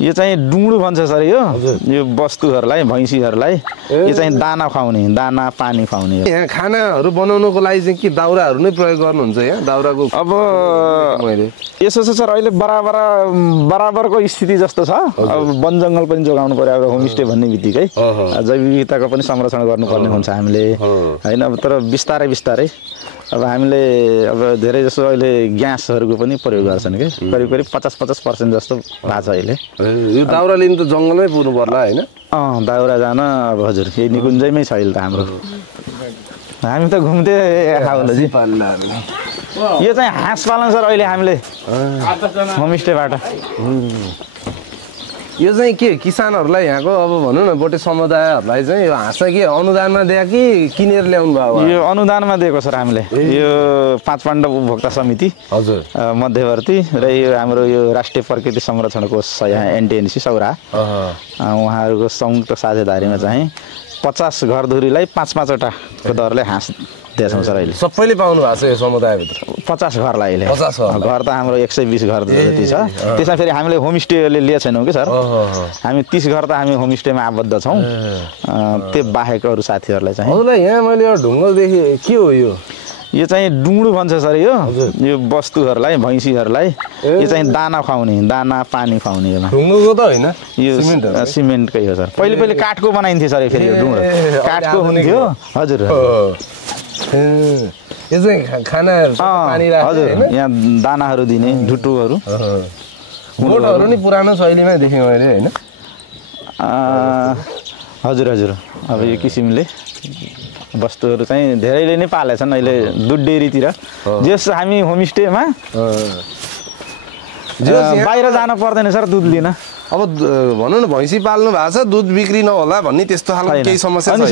यो चाहिँ डुँडु भन्छ सर यो वस्तुहरूलाई भैँसीहरूलाई यो चाहिँ दाना खुवाउने दाना पानी खुवाउने यहाँ खानाहरू बनाउनको लागि चाहिँ के दाउराहरू नै प्रयोग गर्नुहुन्छ यहाँ दाउराको अब यसो छ सर अहिले बराबरको स्थिति जस्तो छ अब वन जङ्गल पनि जोगाउनु पर्यो अब होमस्टे भन्ने बित्तिकै जैविक विविधताको पनि संरक्षण गर्नुपर्ने हुन्छ हामीले हैन अब तर बिस्तारै अब हामीले अब धेरै जसो अहिले ग्यासहरूको पनि प्रयोग गर्छन् के करिब 50% जस्तो भएको छ अहिले यो दाउरा लिनु त जङ्गलमै पुग्नु पर्ला हैन दाउरा जान अब हजुर यही निकुञ्जैमै छ अहिले त हाम्रो हामी त घुम्दै आउनु जी यो चाहिँ हाँस पालन सर अहिले हामीले होमस्टेबाट यो चाहिँ के किसानहरूलाई यहाँको अब भनौँ न बोटे समुदायहरूलाई चाहिँ यो हाँस के अनुदानमा दिए कि किनेर ल्याउनु भयो यो अनुदानमा दिएको सर हामीले यो पाँच पाण्डव उपभोक्ता समिति हजुर मध्यवर्ती र यो हाम्रो यो राष्ट्रिय प्रकृति संरक्षण कोष छ यहाँ एनटिएनसी सौरा उहाँहरूको संयुक्त साझेदारीमा चाहिँ 50 घरधुरीलाई 5-5वटाको दरले हाँस दिएछौँ सर अहिले सबैले पाउनु भएको छ यो समुदायभित्र 50 घरलाई अहिले 50 घर त हाम्रो 120 घर जति छ त्यसमा फेरि हामीले होमस्टेले लिए छैनौँ कि सर हामी 30 घर त हामी होमस्टेमा आबद्ध छौँ त्यो बाहेक अरू साथीहरूलाई चाहिँ हजुरलाई यहाँ मैले यो ढुङ्गल देखेँ के हो यो चाहिँ डुँडु भन्छ सर यो वस्तुहरूलाई भैँसीहरूलाई यो चाहिँ दाना खुवाउने दाना पानी खुवाउने ढुङ्गलको त होइन यो सिमेन्टकै हो सर पहिले काठको बनाइन्थ्यो सर फेरि यो डुँडो काठको हुन्थ्यो हजुर यो चाहिँ खाना पानी हजुर यहाँ दानाहरू दिने ढुट्टुहरू गोठहरू नि पुरानो शैलीमा देखेँ मैले होइन हजुर अब यो किसिमले वस्तुहरू चाहिँ धेरैले नै पालेछन् अहिले दुध डेरीतिर जस हामी होमस्टेमा बाहिर जानु पर्दैन सर दुध लिन अब भनौँ न भैँसी पाल्नु भएको छ दुध बिक्री नहोला भन्ने त्यस्तो खालको केही समस्या छैन